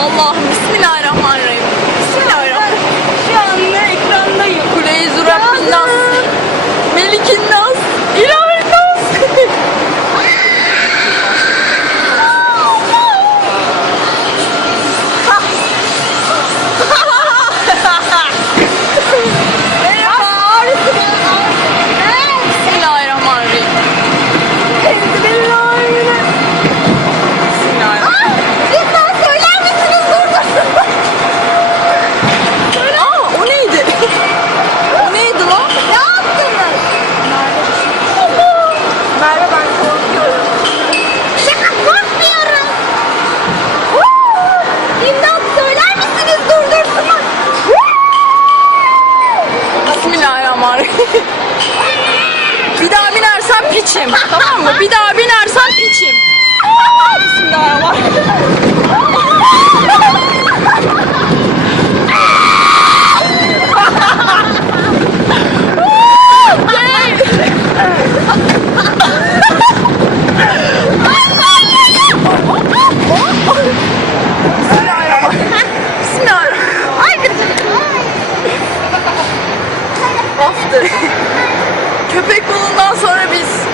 Allah'ım bismillah içim. Tamam mı? Bir daha binersem içim. Bismillahirrahmanirrahim. Köpek balığından sonra biz